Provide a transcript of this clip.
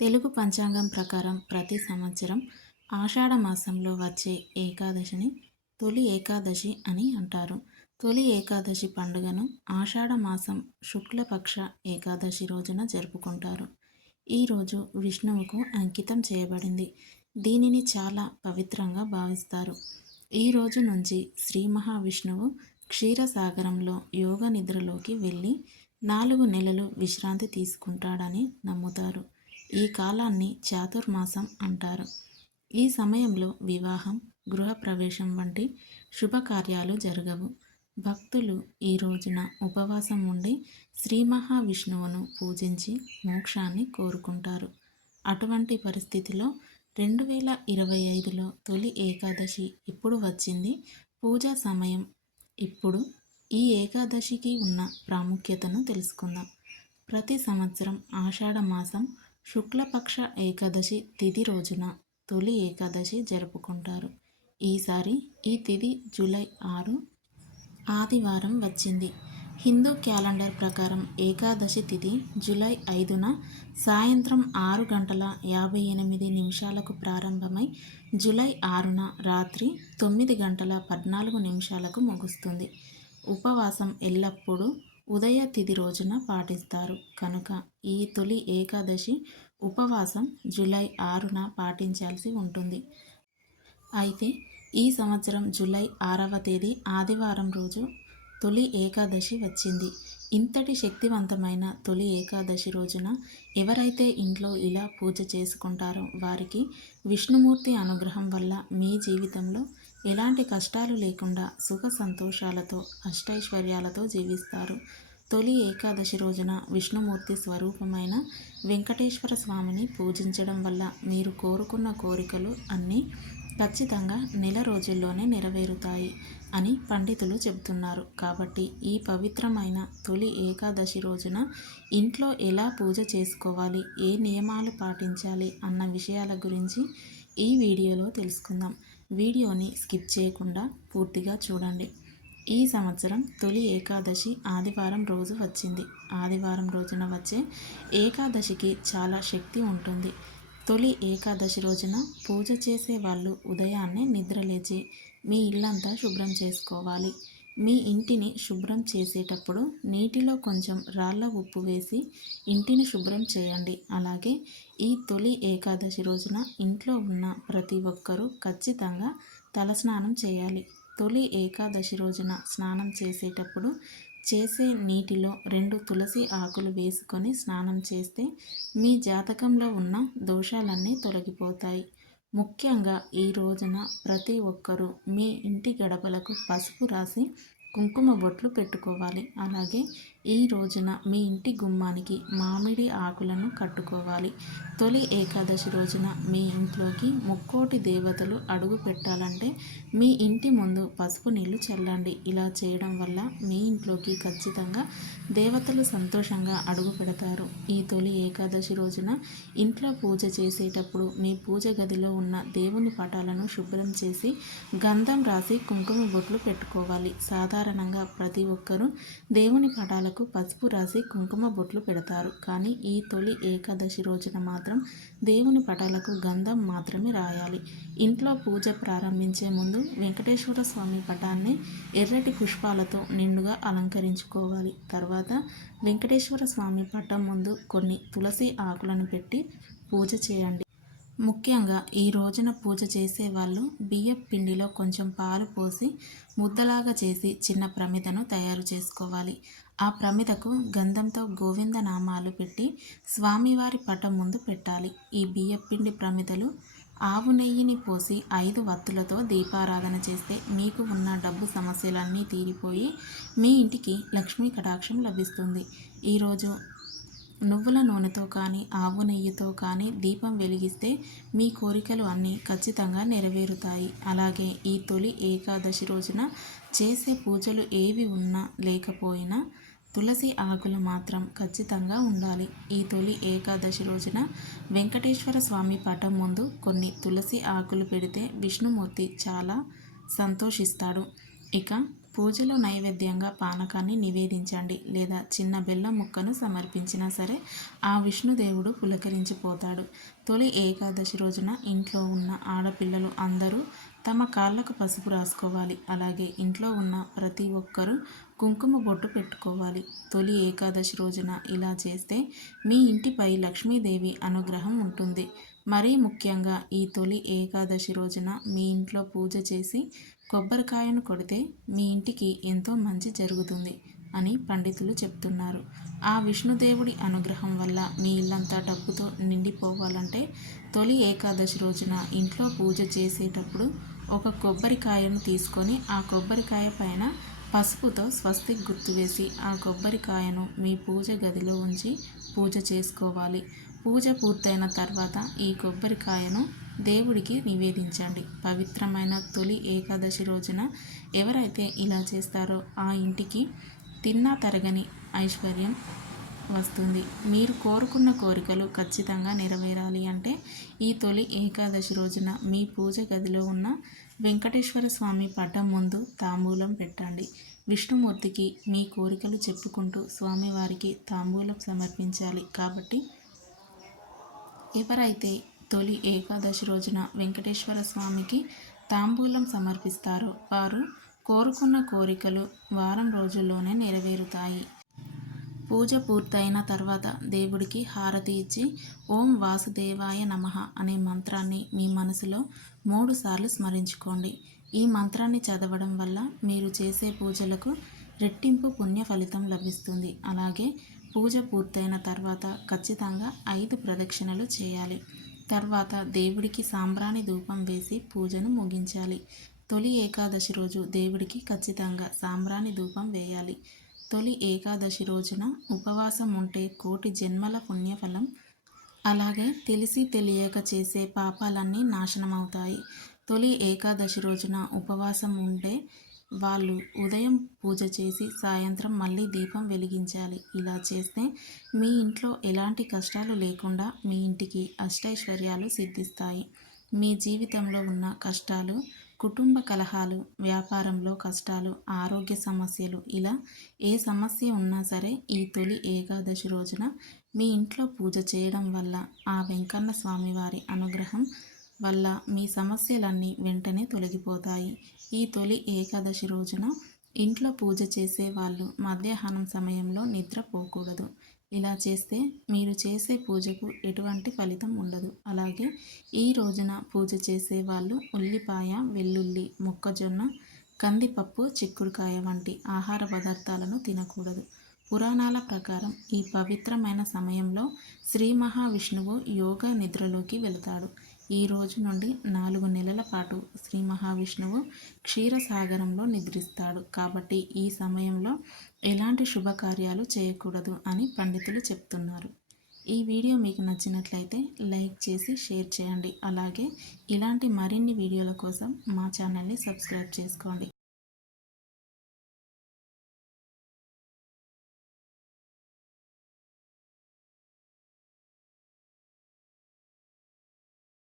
తెలుగు పంచాంగం ప్రకారం ప్రతి సంవత్సరం ఆషాఢ మాసంలో వచ్చే ఏకాదశిని తొలి ఏకాదశి అని అంటారు. తొలి ఏకాదశి పండుగను ఆషాఢ మాసం శుక్లపక్ష ఏకాదశి రోజున జరుపుకుంటారు. ఈ రోజు విష్ణువుకు అంకితం చేయబడింది. దీనిని చాలా పవిత్రంగా భావిస్తారు. ఈ రోజు నుంచి శ్రీ మహావిష్ణువు క్షీరసాగరంలో యోగ నిద్రలోకి వెళ్ళి 4 నెలలు విశ్రాంతి తీసుకుంటాడని నమ్ముతారు. ఈ కాలాన్ని చాతుర్మాసం అంటారు. ఈ సమయంలో వివాహం, గృహప్రవేశం వంటి శుభకార్యాలు జరగవు. భక్తులు ఈ రోజున ఉపవాసం ఉండి శ్రీ మహావిష్ణువును పూజించి మోక్షాన్ని కోరుకుంటారు. అటువంటి పరిస్థితిలో 2025లో తొలి ఏకాదశి ఇప్పుడు వచ్చింది. పూజా సమయం ఇప్పుడు. ఈ ఏకాదశికి ఉన్న ప్రాముఖ్యతను తెలుసుకుందాం. ప్రతి సంవత్సరం ఆషాఢ మాసం శుక్లపక్ష ఏకాదశి తిథి రోజున తొలి ఏకాదశి జరుపుకుంటారు. ఈసారి ఈ తిథి జూలై 6 ఆదివారం వచ్చింది. హిందూ క్యాలెండర్ ప్రకారం ఏకాదశి తిథి జూలై 5న సాయంత్రం 6 గంటల 58 నిమిషాలకు ప్రారంభమై జూలై 6న రాత్రి 9 గంటల 14 నిమిషాలకు ముగుస్తుంది. ఉపవాసం ఎల్లప్పుడూ ఉదయ తిథి రోజున పాటిస్తారు కనుక ఈ తొలి ఏకాదశి ఉపవాసం జూలై 6న పాటించాల్సి ఉంటుంది. అయితే ఈ సంవత్సరం జూలై 6వ తేదీ ఆదివారం రోజు తొలి ఏకాదశి వచ్చింది. ఇంతటి శక్తివంతమైన తొలి ఏకాదశి రోజున ఎవరైతే ఇంట్లో ఇలా పూజ చేసుకుంటారో వారికి విష్ణుమూర్తి అనుగ్రహం వల్ల మీ జీవితంలో ఎలాంటి కష్టాలు లేకుండా సుఖ సంతోషాలతో అష్టైశ్వర్యాలతో జీవిస్తారు. తొలి ఏకాదశి రోజున విష్ణుమూర్తి స్వరూపమైన వెంకటేశ్వర స్వామిని పూజించడం వల్ల మీరు కోరుకున్న కోరికలు అన్నీ ఖచ్చితంగా నెల రోజుల్లోనే నెరవేరుతాయి అని పండితులు చెబుతున్నారు. కాబట్టి ఈ పవిత్రమైన తొలి ఏకాదశి రోజున ఇంట్లో ఎలా పూజ చేసుకోవాలి, ఏ నియమాలు పాటించాలి అన్న విషయాల గురించి ఈ వీడియోలో తెలుసుకుందాం. వీడియోని స్కిప్ చేయకుండా పూర్తిగా చూడండి. ఈ సంవత్సరం తొలి ఏకాదశి ఆదివారం రోజు వచ్చింది. ఆదివారం రోజున వచ్చే ఏకాదశికి చాలా శక్తి ఉంటుంది. తొలి ఏకాదశి రోజున పూజ చేసే వాళ్ళు ఉదయాన్నే నిద్రలేచి మీ ఇల్లంతా శుభ్రం చేసుకోవాలి. మీ ఇంటిని శుభ్రం చేసేటప్పుడు నీటిలో కొంచెం రాళ్ళ ఉప్పు వేసి ఇంటిని శుభ్రం చేయండి. అలాగే ఈ తొలి ఏకాదశి రోజున ఇంట్లో ఉన్న ప్రతి ఒక్కరూ ఖచ్చితంగా తలస్నానం చేయాలి. తొలి ఏకాదశి రోజున స్నానం చేసేటప్పుడు చేసే నీటిలో 2 తులసి ఆకులు వేసుకొని స్నానం చేస్తే మీ జాతకంలో ఉన్న దోషాలన్నీ తొలగిపోతాయి. ముఖ్యంగా ఈ రోజున ప్రతి ఒక్కరూ మీ ఇంటి గడపలకు పసుపు రాసి కుంకుమ బొట్లు పెట్టుకోవాలి. అలాగే ఈ రోజున మీ ఇంటి గుమ్మానికి మామిడి ఆకులను కట్టుకోవాలి. తొలి ఏకాదశి రోజున మీ ఇంట్లోకి ముక్కోటి దేవతలు అడుగు పెట్టాలంటే మీ ఇంటి ముందు పసుపు నీళ్లు చల్లండి. ఇలా చేయడం వల్ల మీ ఇంట్లోకి ఖచ్చితంగా దేవతలు సంతోషంగా అడుగు పెడతారు. ఈ తొలి ఏకాదశి రోజున ఇంట్లో పూజ చేసేటప్పుడు మీ పూజ గదిలో ఉన్న దేవుని పటాలను శుభ్రం చేసి గంధం రాసి కుంకుమ బొట్లు పెట్టుకోవాలి. సాధారణంగా ప్రతి ఒక్కరూ దేవుని పటాలకు పసుపు రాసి కుంకుమ బొట్లు పెడతారు. కానీ ఈ తొలి ఏకాదశి రోజున మాత్రం దేవుని పటాలకు గంధం మాత్రమే రాయాలి. ఇంట్లో పూజ ప్రారంభించే ముందు వెంకటేశ్వర స్వామి పటాన్ని ఎర్రటి పుష్పాలతో నిండుగా అలంకరించుకోవాలి. తర్వాత వెంకటేశ్వర స్వామి పటం ముందు కొన్ని తులసి ఆకులను పెట్టి పూజ చేయండి. ముఖ్యంగా ఈ రోజున పూజ చేసే వాళ్ళు బియ్యం పిండిలో కొంచెం పాలు పోసి ముద్దలాగా చేసి చిన్న ప్రమిదను తయారు చేసుకోవాలి. ఆ ప్రమిదకు గంధంతో గోవింద నామాలు పెట్టి స్వామివారి పటం ముందు పెట్టాలి. ఈ బియ్యం పిండి ప్రమిదలు ఆవు నెయ్యిని పోసి 5 వత్తులతో దీపారాధన చేస్తే మీకు ఉన్న డబ్బు సమస్యలన్నీ తీరిపోయి మీ ఇంటికి లక్ష్మీ కటాక్షం లభిస్తుంది. ఈరోజు నువ్వుల నూనెతో కానీ ఆవు నెయ్యితో కానీ దీపం వెలిగిస్తే మీ కోరికలు అన్నీ ఖచ్చితంగా నెరవేరుతాయి. అలాగే ఈ తొలి ఏకాదశి రోజున చేసే పూజలు ఏవి ఉన్నా లేకపోయినా తులసి ఆకులు మాత్రం ఖచ్చితంగా ఉండాలి. ఈ తొలి ఏకాదశి రోజున వెంకటేశ్వర స్వామి పటం ముందు కొన్ని తులసి ఆకులు పెడితే విష్ణుమూర్తి చాలా సంతోషిస్తాడు. ఇక పూజలో నైవేద్యంగా పానకాన్ని నివేదించండి లేదా చిన్న బెల్లం ముక్కను సమర్పించినా సరే ఆ విష్ణుదేవుడు పులకరించిపోతాడు. తొలి ఏకాదశి రోజున ఇంట్లో ఉన్న ఆడపిల్లలు అందరూ తమ కాళ్ళకు పసుపు రాసుకోవాలి. అలాగే ఇంట్లో ఉన్న ప్రతి ఒక్కరూ కుంకుమ బొట్టు పెట్టుకోవాలి. తొలి ఏకాదశి రోజున ఇలా చేస్తే మీ ఇంటిపై లక్ష్మీదేవి అనుగ్రహం ఉంటుంది. మరీ ముఖ్యంగా ఈ తొలి ఏకాదశి రోజున మీ ఇంట్లో పూజ చేసి కొబ్బరికాయను కొడితే మీ ఇంటికి ఎంతో మంచి జరుగుతుంది అని పండితులు చెప్తున్నారు. ఆ విష్ణుదేవుడి అనుగ్రహం వల్ల మీ ఇల్లంతా డబ్బుతో నిండిపోవాలంటే తొలి ఏకాదశి రోజున ఇంట్లో పూజ చేసేటప్పుడు ఒక కొబ్బరికాయను తీసుకొని ఆ కొబ్బరికాయ పైన పసుపుతో స్వస్తిక్ గుర్తు వేసి ఆ కొబ్బరికాయను మీ పూజ గదిలో ఉంచి పూజ చేసుకోవాలి. పూజ పూర్తయిన తర్వాత ఈ కొబ్బరికాయను దేవుడికి నివేదించండి. పవిత్రమైన తొలి ఏకాదశి రోజున ఎవరైతే ఇలా చేస్తారో ఆ ఇంటికి తిన్నా తరగని ఐశ్వర్యం వస్తుంది. మీరు కోరుకున్న కోరికలు ఖచ్చితంగా నెరవేరాలి అంటే ఈ తొలి ఏకాదశి రోజున మీ పూజ గదిలో ఉన్న వెంకటేశ్వర స్వామి పటం ముందు తాంబూలం పెట్టండి. విష్ణుమూర్తికి మీ కోరికలు చెప్పుకుంటూ స్వామివారికి తాంబూలం సమర్పించాలి. కాబట్టి ఎవరైతే తొలి ఏకాదశి రోజున వెంకటేశ్వర స్వామికి తాంబూలం సమర్పిస్తారో వారు కోరుకున్న కోరికలు వారం రోజుల్లోనే నెరవేరుతాయి. పూజ పూర్తయిన తర్వాత దేవుడికి హారతి ఇచ్చి ఓం వాసుదేవాయ నమః అనే మంత్రాన్ని మీ మనసులో 3 సార్లు స్మరించుకోండి. ఈ మంత్రాన్ని చదవడం వల్ల మీరు చేసే పూజలకు రెట్టింపు పుణ్య ఫలితం లభిస్తుంది. అలాగే పూజ పూర్తయిన తర్వాత ఖచ్చితంగా 5 ప్రదక్షిణలు చేయాలి. తర్వాత దేవుడికి సాంబ్రాణి ధూపం వేసి పూజను ముగించాలి. తొలి ఏకాదశి రోజు దేవుడికి ఖచ్చితంగా సాంబ్రాణి ధూపం వేయాలి. తొలి ఏకాదశి రోజున ఉపవాసం ఉంటే కోటి జన్మల పుణ్యఫలం. అలాగే తెలిసి తెలియక చేసే పాపాలన్నీ నాశనమవుతాయి. తొలి ఏకాదశి రోజున ఉపవాసం ఉంటే వాళ్ళు ఉదయం పూజ చేసి సాయంత్రం మళ్ళీ దీపం వెలిగించాలి. ఇలా చేస్తే మీ ఇంట్లో ఎలాంటి కష్టాలు లేకుండా మీ ఇంటికి అష్టైశ్వర్యాలు సిద్ధిస్తాయి. మీ జీవితంలో ఉన్న కష్టాలు, కుటుంబ కలహాలు, వ్యాపారంలో కష్టాలు, ఆరోగ్య సమస్యలు ఇలా ఏ సమస్య ఉన్నా సరే ఈ తొలి ఏకాదశి రోజున మీ ఇంట్లో పూజ చేయడం వల్ల ఆ వెంకన్న స్వామివారి అనుగ్రహం వల్ల మీ సమస్యలన్నీ వెంటనే తొలగిపోతాయి. ఈ తొలి ఏకాదశి రోజున ఇంట్లో పూజ చేసే వాళ్ళు మధ్యాహ్నం సమయంలో నిద్రపోకూడదు. ఇలా చేస్తే మీరు చేసే పూజకు ఎటువంటి ఫలితం ఉండదు. అలాగే ఈ రోజున పూజ చేసే వాళ్ళు ఉల్లిపాయ, వెల్లుల్లి, మొక్కజొన్న, కందిపప్పు, చిక్కుడుకాయ వంటి ఆహార పదార్థాలను తినకూడదు. పురాణాల ప్రకారం ఈ పవిత్రమైన సమయంలో శ్రీ మహావిష్ణువు యోగా నిద్రలోకి వెళతాడు. ఈ రోజు నుండి 4 నెలల పాటు శ్రీ మహావిష్ణువు క్షీరసాగరంలో నిద్రిస్తాడు. కాబట్టి ఈ సమయంలో ఎలాంటి శుభకార్యాలు చేయకూడదు అని పండితులు చెప్తున్నారు. ఈ వీడియో మీకు నచ్చినట్లయితే లైక్ చేసి షేర్ చేయండి. అలాగే ఇలాంటి మరిన్ని వీడియోల కోసం మా ఛానల్ని సబ్స్క్రైబ్ చేసుకోండి.